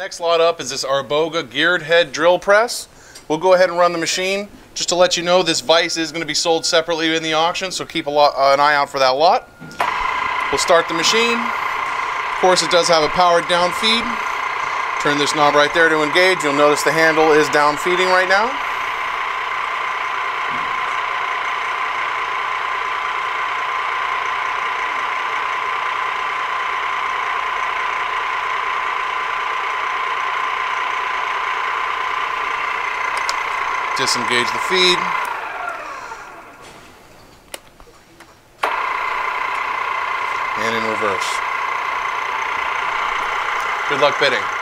Next lot up is this Arboga geared head drill press. We'll go ahead and run the machine. Just to let you know, this vise is going to be sold separately in the auction, so keep an eye out for that lot. We'll start the machine. Of course, it does have a powered down feed. Turn this knob right there to engage. You'll notice the handle is down feeding right now. Disengage the feed. And in reverse. Good luck bidding.